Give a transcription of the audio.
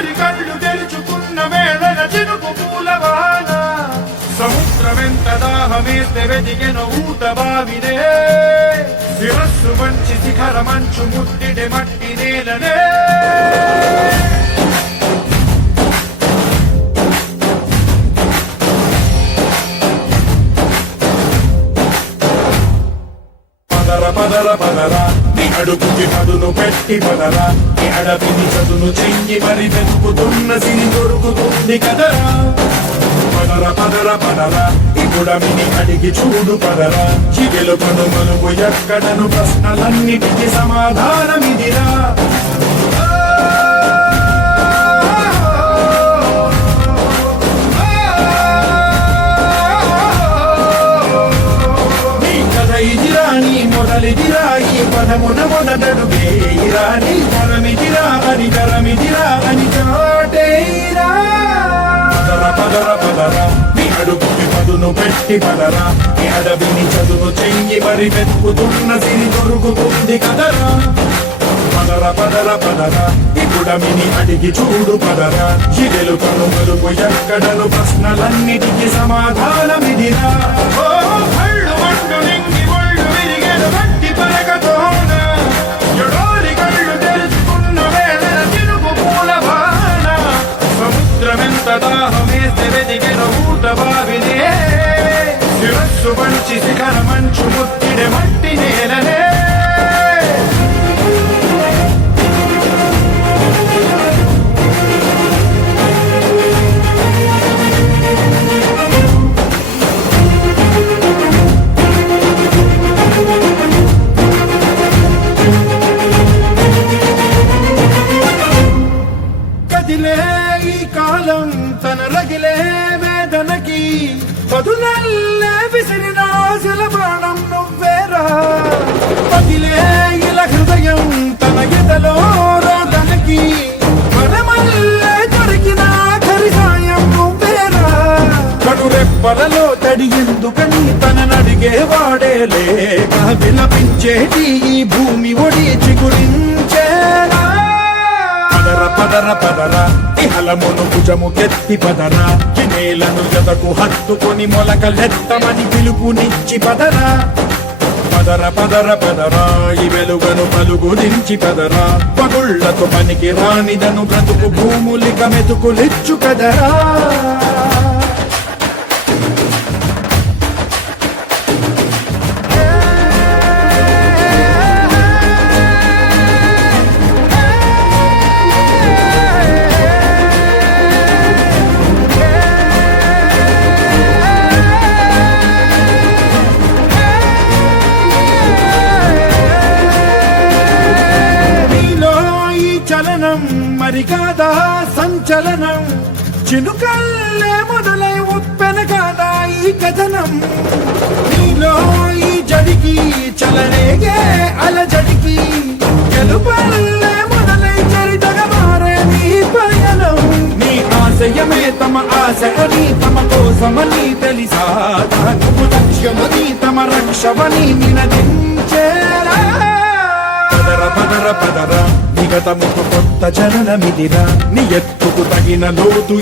ఎడారి కళ్ళు తెరుచుకున్న వేళన చినుకు పూలవాన సముద్రమెంత దాహమేస్తే వెదిగెను ఊట బావినే శిరస్సు మంచి శిఖర మంచు ముట్టిడే మట్టి నేలనే పదర పదరా నీ అడుగుకి పదును పెట్టి పదరా నీ అడవిని చదును చెయ్యి మరి వెతుకుతున్న సిరి దొరుకుతుంది కదరా పదర పదర పదరా ఇప్పుడమిని అడిగి చూడు పదరా చిగెలు కనుమలుగు ఎక్కడను ప్రశ్నలన్నిటికీ సమాధానమిదిరా మొదలిదిరా ఈ పదమున మొదటడుగేరా నీ తరమిదిరా అని తరమిదిరా అని చాటేరా పదర పదర పదరా నీ అడుగుకి పదును పెట్టి పదరా నీ అడవిని చదువు చెయ్యి మరి వెతుకుతున్న సిరి దొరుకుతుంది కదరా పదర పదర పదరా ఇప్పుడమిని అడిగి చూడు పదరా చిగెలు కనుమలుగు ఎక్కడను ప్రశ్నలన్నిటికీ సమాధానమిదిరా దాహమేస్తే వెదిగెను ఊట బావినే శిరస్సు మంచి శిఖర మంచు ముట్టిడే మట్టి నేలనే కదిలే ఈ కాలం తన రగిలే వేదనకి పదునల్లే విసిరిన ఆశల బాణం నువ్వేరా పగిలే ఇలా హృదయం తన గీతలో రోదనకి మనమల్లే దొరికిన ఆఖరి సాయం నువ్వేరా కడురెప్పలలో తడి ఎందుకని తననడిగే వాడే లేక విలపించేటి ఈ భూమి ఒడి చిగురించేలా పదర పదరా ఇహలమును భుజము కెత్తి పదరా నేలను జతకు హత్తుకొని మొలకలెత్తమని పిలుపునిచ్చి పదరా పదర పదర పదరా ఈ వెలుగను పలుగురించి పదరా పగుళ్లతో పనికి రానిదను బ్రతుకు భూములిక మెతుకులిచ్చు కదరా మరి కాదా సంచలనం చినుకల్లే మొదలై ఉప్పెన కాదా ఈ కథనం నీలో ఈ జడికి చలనేగే అలజడికి గెలుపల్లే మొదలై చరితగా మారే నీ పయనం నీ ఆశయమే తమ ఆశ అని తమ కోసమని తెలిసా నువ్వు లక్ష్యమని తమ రక్షమని నినదించేలా పదర పదర పదరా నిగతముకు కొత్త జననమిదిరా నీ ఎత్తుకు తగిన లోతు